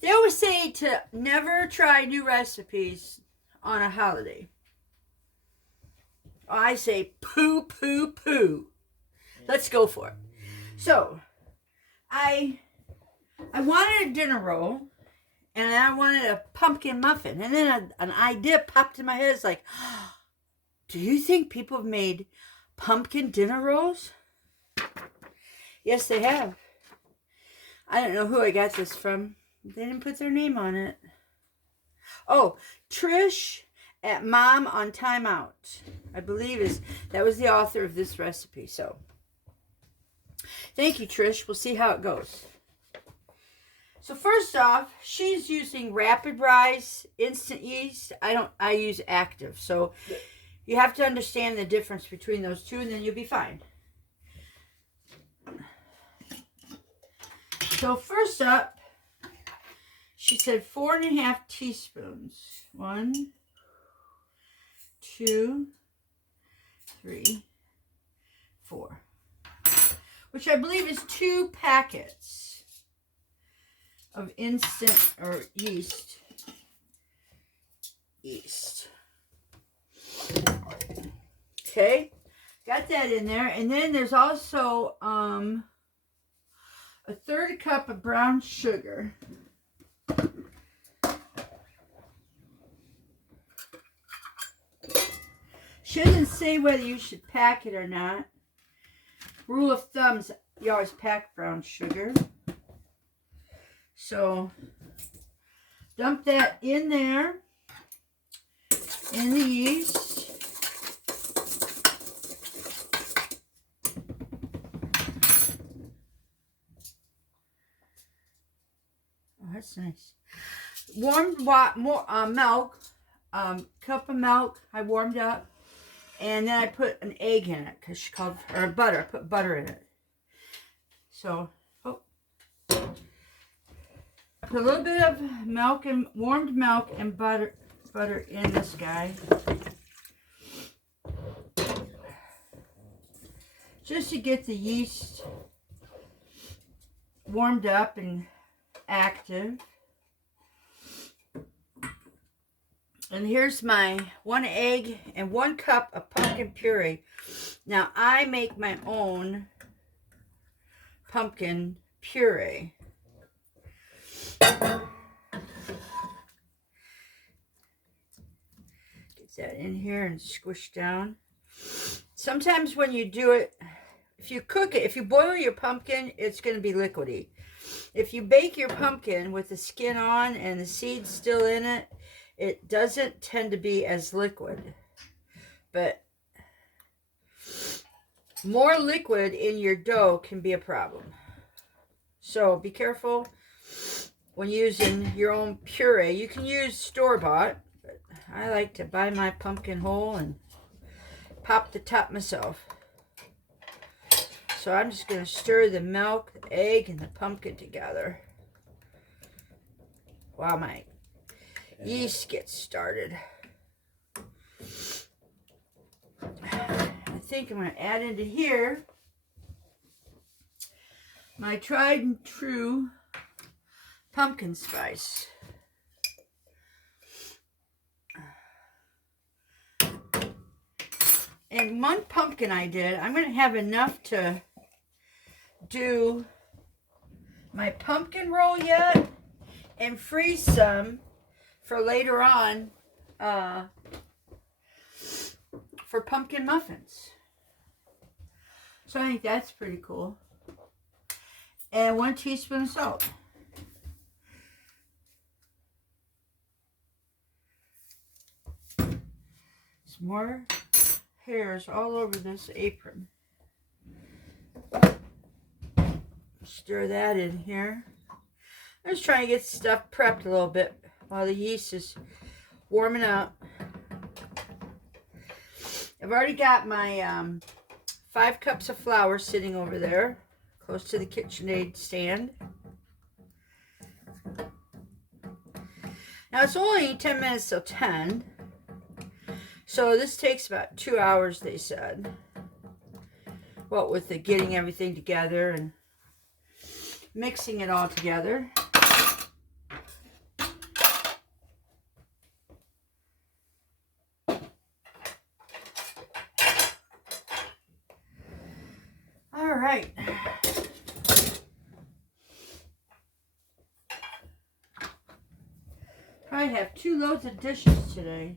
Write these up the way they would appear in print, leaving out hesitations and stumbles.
They always say to never try new recipes on a holiday. I say poo, poo, poo. Let's go for it. So, I wanted a dinner roll, and I wanted a pumpkin muffin. And then an idea popped in my head. It's like, do you think people have made pumpkin dinner rolls? Yes, they have. I don't know who I got this from. They didn't put their name on it. Oh, Trish at Mom on Timeout, I believe that was the author of this recipe. So, thank you, Trish. We'll see how it goes. So first off, she's using rapid rise instant yeast. I use active. So you have to understand the difference between those two, and then you'll be fine. So first up, she said 4.5 teaspoons. 1, 2, 3, 4. Which I believe is 2 packets of instant or yeast. Okay, got that in there. And then there's also a 1/3 cup of brown sugar. She doesn't say whether you should pack it or not. Rule of thumb is you always pack brown sugar. So dump that in there, in the yeast. Oh, that's nice. Warmed milk, cup of milk I warmed up, and then I put an egg in it because she called, or butter. I put butter in it. So, put a little bit of milk and warmed milk and butter in this guy. Just to get the yeast warmed up and active. And here's my 1 egg and 1 cup of pumpkin puree. Now I make my own pumpkin puree. Get that in here and squish down. Sometimes when you do it, if you cook it, if you boil your pumpkin, it's going to be liquidy. If you bake your pumpkin with the skin on and the seeds still in it, it doesn't tend to be as liquid. But more liquid in your dough can be a problem. So be careful when using your own puree. You can use store-bought, but I like to buy my pumpkin whole and pop the top myself. So I'm just going to stir the milk, the egg, and the pumpkin together while my yeast gets started. I think I'm going to add into here my tried and true pumpkin spice. And 1 pumpkin I did, I'm going to have enough to do my pumpkin roll yet and freeze some for later on for pumpkin muffins. So I think that's pretty cool. And 1 teaspoon of salt. Some more hairs all over this apron. Stir that in here. I'm just trying to get stuff prepped a little bit while the yeast is warming up. I've already got my 5 cups of flour sitting over there, close to the KitchenAid stand. Now it's only 10 minutes till 10. So this takes about 2 hours, they said. What with the getting everything together and mixing it all together. All right. Probably have 2 loads of dishes today.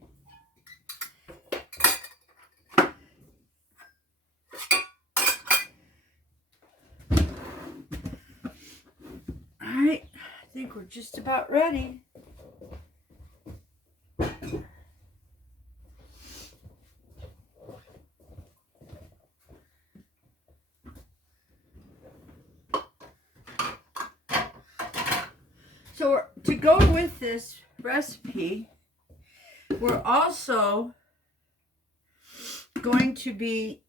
All right, I think we're just about ready. So to go with this recipe, we're also going to be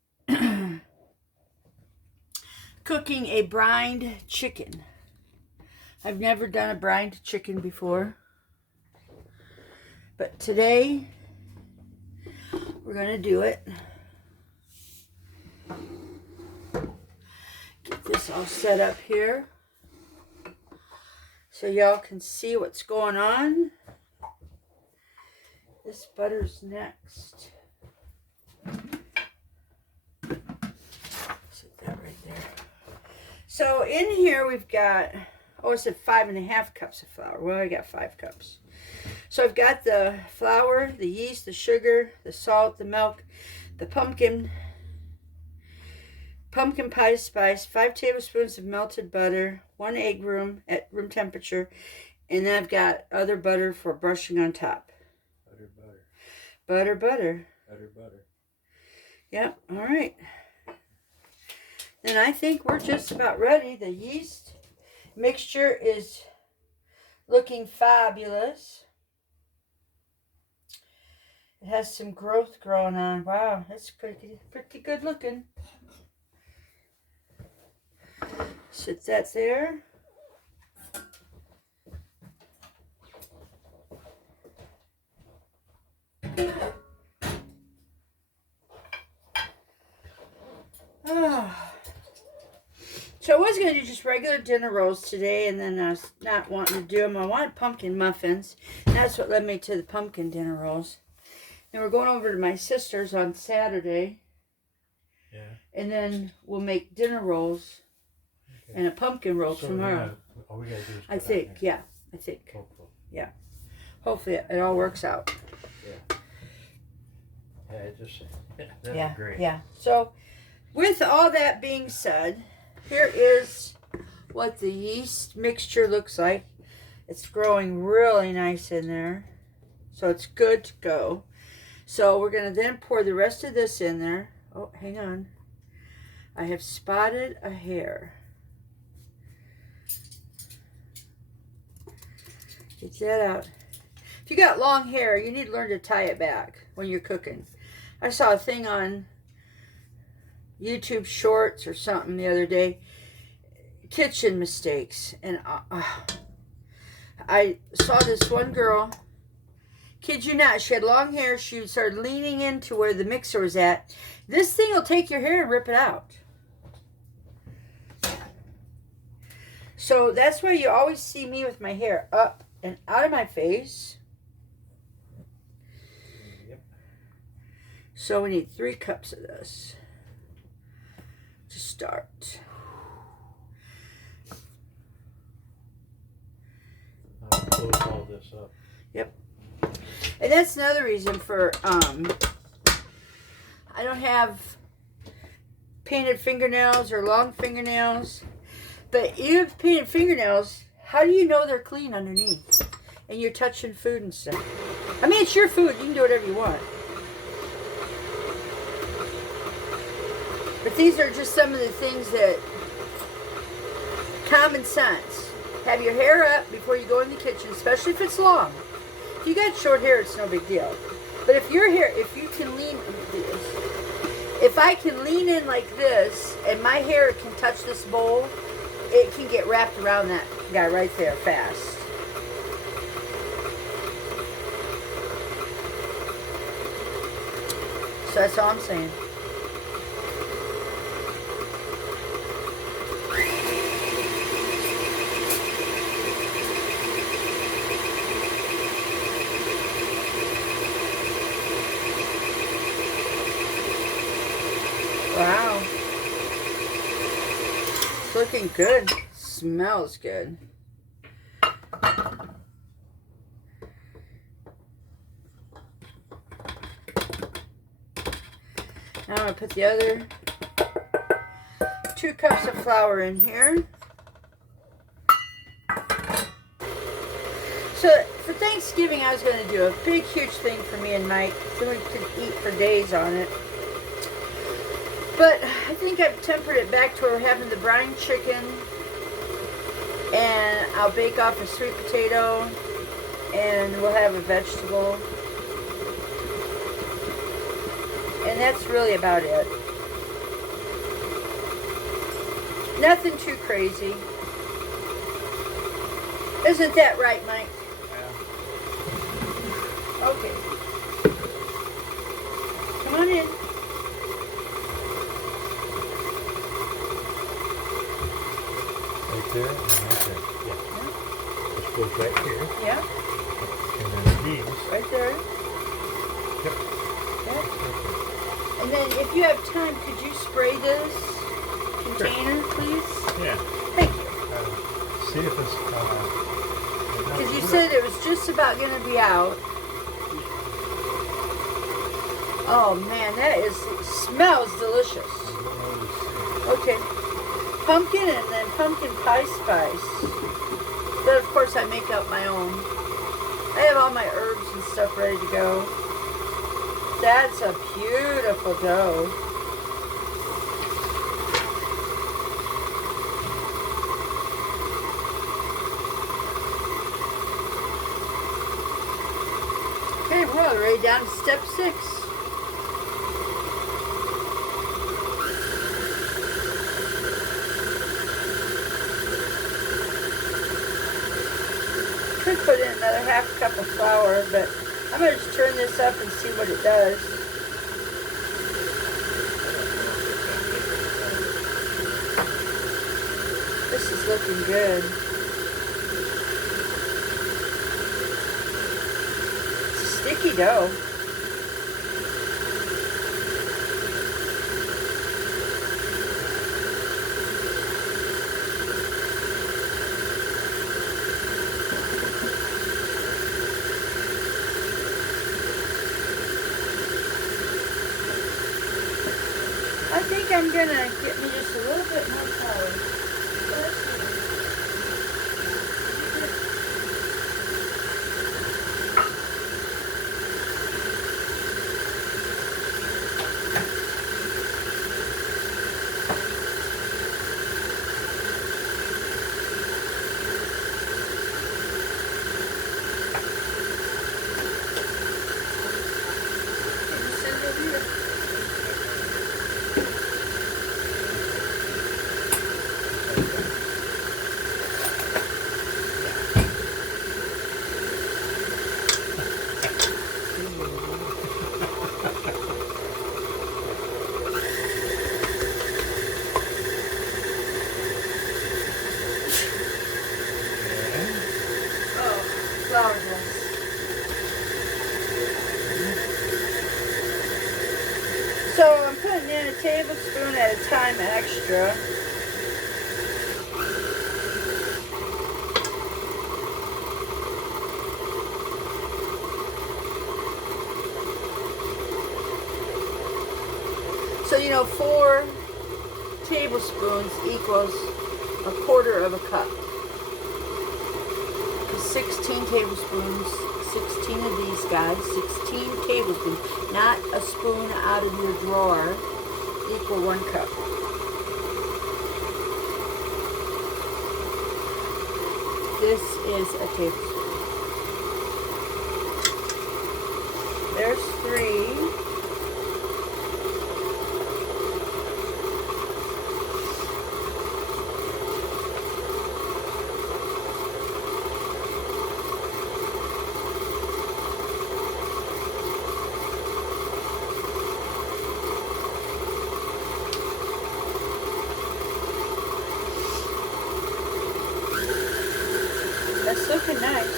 cooking a brined chicken. I've never done a brined chicken before, but today we're going to do it. Get this all set up here so y'all can see what's going on. This butter's next. Set that right there. So in here we've got, oh, it said 5.5 cups of flour. Well, I got 5 cups. So I've got the flour, the yeast, the sugar, the salt, the milk, the pumpkin pie spice, 5 tablespoons of melted butter, 1 egg at room temperature, and then I've got other butter for brushing on top. Butter. Yep, all right. Then I think we're just about ready. The yeast mixture is looking fabulous. It has some growth growing on. Wow, that's pretty good looking. Sit that there. So I was going to do just regular dinner rolls today, and then I was not wanting to do them. I wanted pumpkin muffins. That's what led me to the pumpkin dinner rolls. And we're going over to my sister's on Saturday. Yeah. And then we'll make dinner rolls and a pumpkin roll tomorrow. All we gotta do is I think. Hopefully. Yeah. Hopefully it all works out. Yeah. That'd be great. Yeah. So with all that being said, here is what the yeast mixture looks like. It's growing really nice in there. So it's good to go. So we're going to then pour the rest of this in there. Oh, hang on. I have spotted a hair. Get that out. If you got long hair, you need to learn to tie it back when you're cooking. I saw a thing on YouTube Shorts or something the other day. Kitchen mistakes. And I saw this one girl, kid you not, she had long hair. She started leaning into where the mixer was at. This thing will take your hair and rip it out. So that's why you always see me with my hair up and out of my face. Yep. So we need 3 cups of this to start. I'll close all this up. Yep. And that's another reason for I don't have painted fingernails or long fingernails. But you have painted fingernails, how do you know they're clean underneath? And you're touching food and stuff. I mean, it's your food. You can do whatever you want. But these are just some of the things that, common sense. Have your hair up before you go in the kitchen, especially if it's long. If you got short hair, it's no big deal. But if your hair, if you can lean, if I can lean in like this, and my hair can touch this bowl, it can get wrapped around that guy right there fast. So that's all I'm saying. Wow. It's looking good. Smells good. Now I'm going to put the other 2 cups of flour in here. So for Thanksgiving, I was going to do a big, huge thing for me and Mike, so we could eat for days on it. But I think I've tempered it back to where we're having the brine chicken, and I'll bake off a sweet potato, and we'll have a vegetable. And that's really about it. Nothing too crazy. Isn't that right, Mike? Yeah. Okay. Come on in. Right there and right there. Yeah. This goes right here. Yeah. And then these. Right there. Yep. Yep. And then if you have time, could you spray this container, please? Yeah. Thank you. See if it's... Because you said it was just about going to be out. Oh man, that smells delicious. Okay. Pumpkin and then pumpkin pie spice. But of course I make up my own. I have all my herbs and stuff ready to go. That's a beautiful dough. Okay, we're already down to step 6. Could put in another half cup of flour, but I'm going to just turn this up and see what it does. This is looking good. It's a sticky dough. I think I'm going to get me just a little bit more flour. So I'm putting in a tablespoon at a time extra. So 4 tablespoons equals a quarter of a cup. 16 tablespoons, 16 of these guys, 16 tablespoons, not a spoon out of your drawer, equal 1 cup. This is a tablespoon. There's 3. That's looking nice.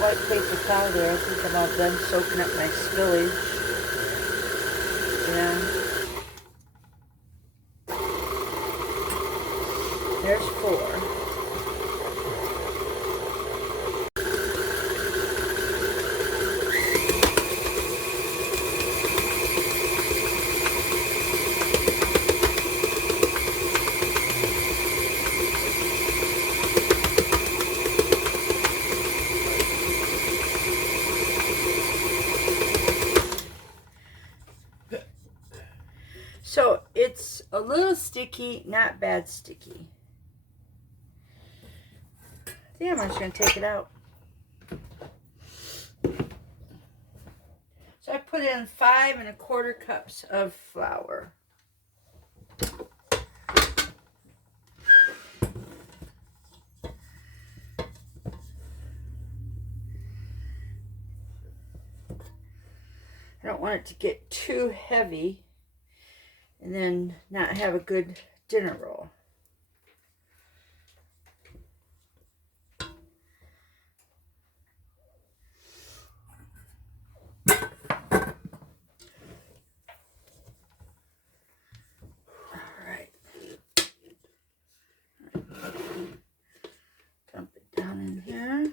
white paper towel there. I think I'm all done soaking up my spillage. Yeah. There's 4. So it's a little sticky, not bad sticky. I think I'm just going to take it out. So I put in 5 1/4 cups of flour. I don't want it to get too heavy and then not have a good dinner roll. Alright. Dump it down in here.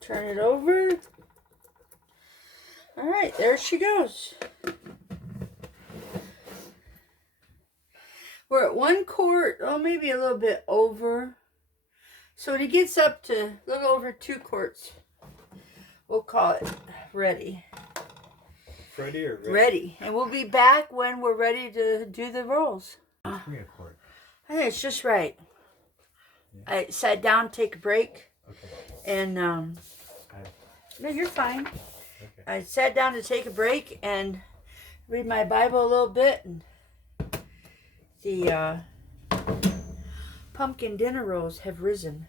Turn it over. All right, there she goes. We're at 1 quart, oh, maybe a little bit over. So when it gets up to a little over 2 quarts, we'll call it ready. Ready or ready? Ready. And we'll be back when we're ready to do the rolls. 3 1/4. I think it's just right. Yeah. I sat down to take a break. Okay. And, no, you're fine. Okay. I sat down to take a break and read my Bible a little bit. And the pumpkin dinner rolls have risen.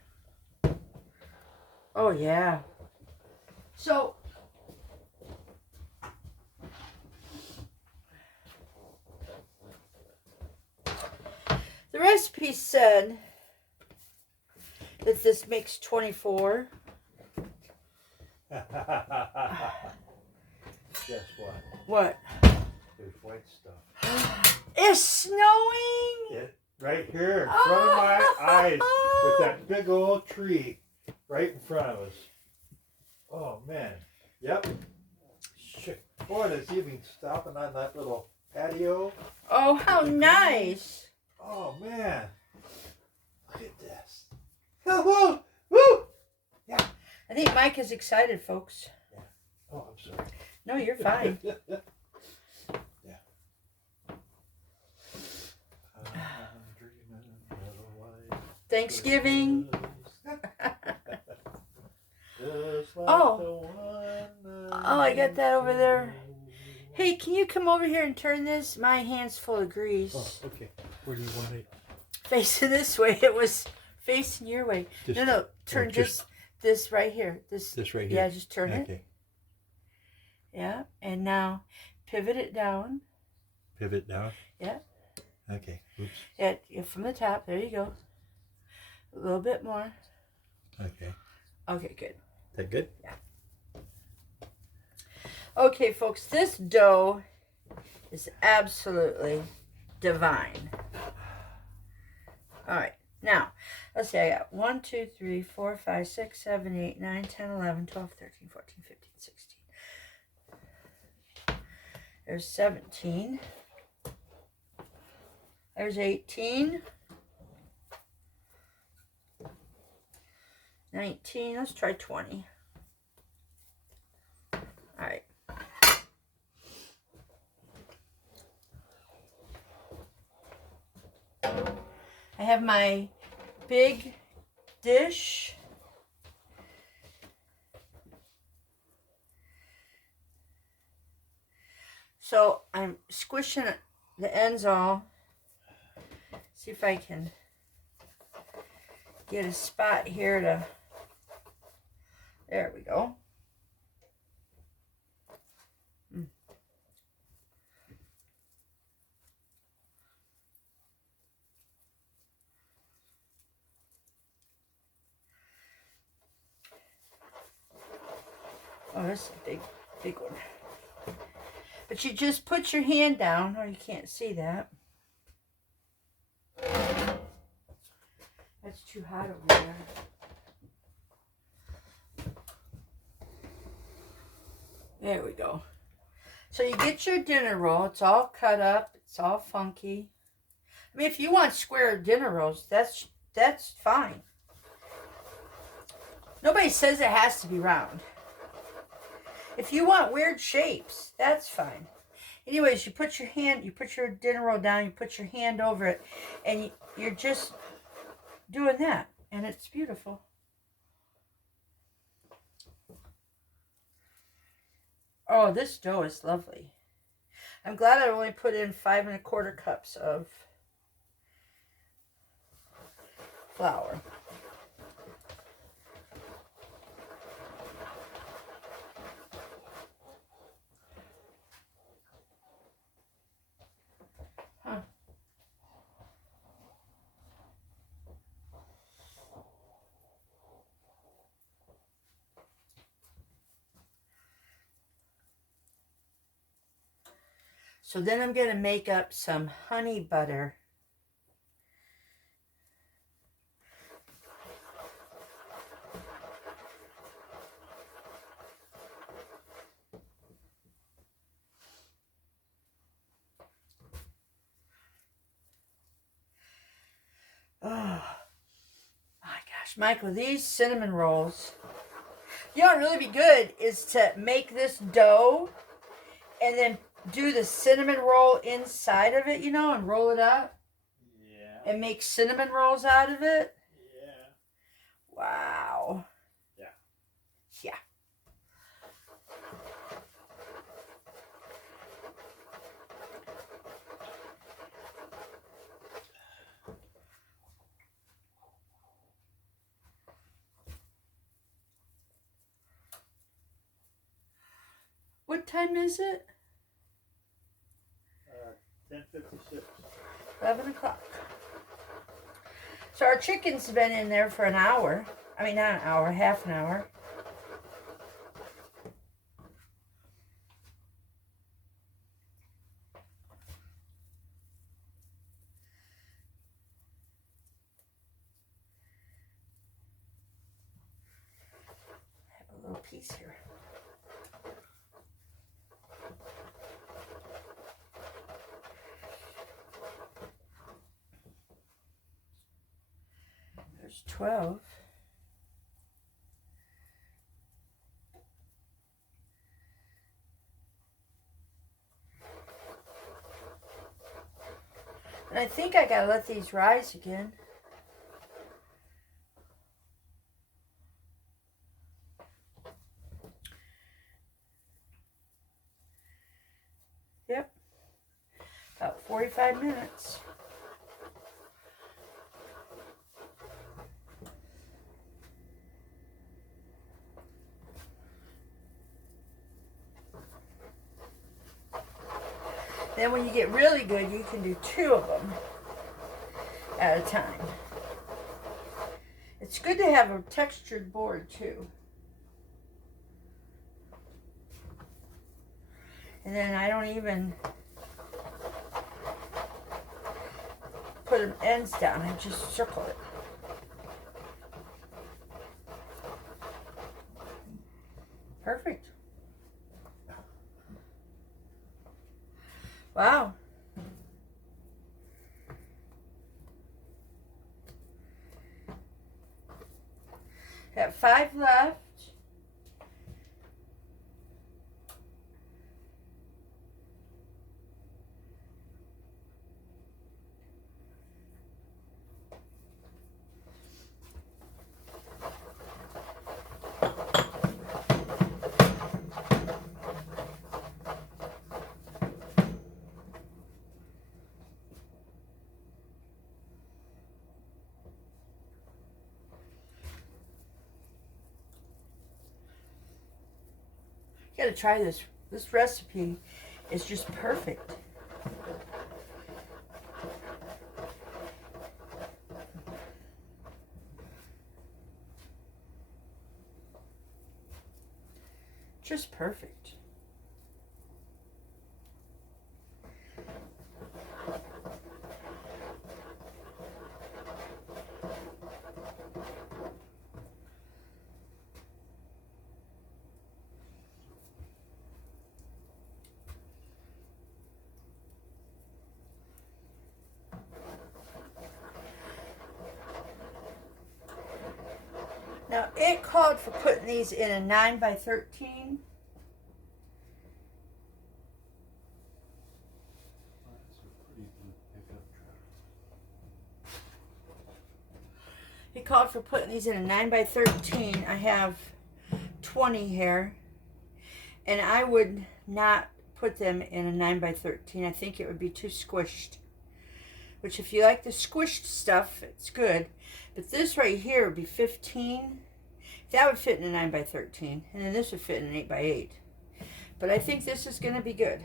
Oh, yeah. So, the recipe said that this makes 24. Guess what? What? There's white stuff. It's snowing! Right here in front of my eyes with that big old tree right in front of us. Oh, man. Yep. Shit. Boy, it's even stopping on that little patio. Oh, how nice! Oh, man. Look at this. Woo! Woo! Yeah. I think Mike is excited, folks. Yeah. Oh, I'm sorry. No, you're fine. Yeah. Thanksgiving. Oh, I got that over there. Hey, can you come over here and turn this? My hand's full of grease. Oh, okay. Where do you want it? Facing this way. It was facing your way. No. Turn this right here. This right here? Yeah, just turn it. Yeah, and now pivot it down. Pivot down? Yeah. Okay. Oops. Yeah, from the top. There you go. A little bit more. Okay. Okay, good. That good? Yeah. Okay, folks, this dough is absolutely divine. All right. Now, let's see. I got 1, 2, 3, 4, 5, 6, 7, 8, 9, 10, 11, 12, 13, 14, 15, 16. There's 17. There's 18. 19. Let's try 20. All right. I have my big dish. So I'm squishing the ends all See if I can get a spot here to, there we go. Oh, this is a big, big one. But you just put your hand down, or you can't see that. That's too hot over there. There we go. So you get your dinner roll. It's all cut up. It's all funky. I mean, if you want square dinner rolls, that's fine. Nobody says it has to be round. If you want weird shapes, that's fine. Anyways, you put your dinner roll down, you put your hand over it, and you're just doing that, and it's beautiful. Oh, this dough is lovely. I'm glad I only put in 5 1/4 cups of flour. So then I'm going to make up some honey butter. Oh my gosh, Michael, these cinnamon rolls, you know what would really be good is to make this dough and then do the cinnamon roll inside of it, you know, and roll it up. Yeah. And make cinnamon rolls out of it. Yeah. Wow. Yeah. Yeah. What time is it? 10:56. 11 o'clock. So our chicken's been in there for an hour. I mean, not an hour, half an hour. I have a little piece here. There's 12. And I think I gotta let these rise again. Yep. About 45 minutes. Then when you get really good, you can do 2 of them at a time. It's good to have a textured board too. And then I don't even put them ends down, I just circle it. Perfect. Wow. Got 5 left. You gotta try this. This recipe is just perfect. Just perfect. Now, it called for putting these in a 9 by 13. It called for putting these in a 9 by 13. I have 20 here. And I would not put them in a 9 by 13. I think it would be too squished. Which, if you like the squished stuff, it's good. But this right here would be 15. That would fit in a 9 by 13. And then this would fit in an 8 by 8. But I think this is going to be good.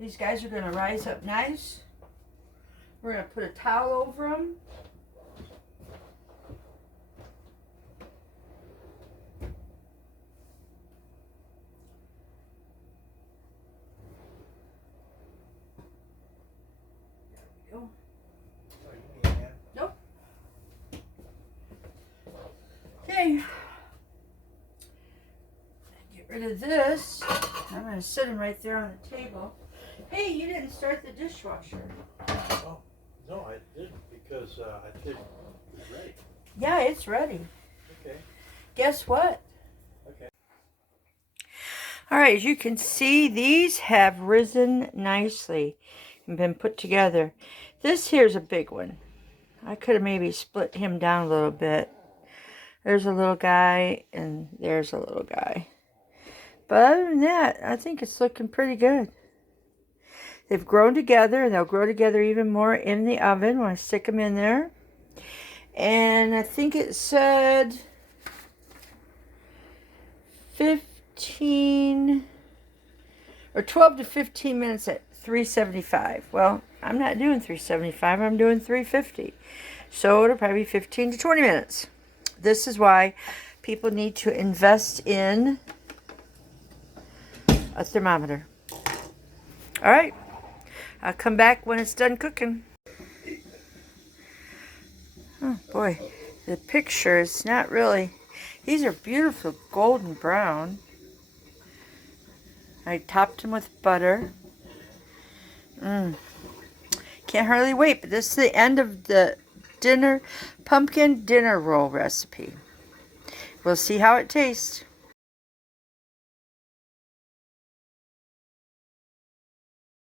These guys are going to rise up nice. We're going to put a towel over them. Nope. Okay. Get rid of this. I'm going to set them right there on the table. Hey, you didn't start the dishwasher. Oh, no, I didn't because I think it's ready. Yeah, it's ready. Okay. Guess what? Okay. All right, as you can see, these have risen nicely and been put together. This here's a big one. I could have maybe split him down a little bit. There's a little guy and there's a little guy. But other than that, I think it's looking pretty good. They've grown together and they'll grow together even more in the oven when I stick them in there. And I think it said 15 or 12 to 15 minutes at 375. Well, I'm not doing 375, I'm doing 350. So it'll probably be 15 to 20 minutes. This is why people need to invest in a thermometer. All right, I'll come back when it's done cooking. Oh boy, the picture is not really, these are beautiful golden brown. I topped them with butter. Can't hardly wait, but this is the end of the pumpkin dinner roll recipe. We'll see how it tastes.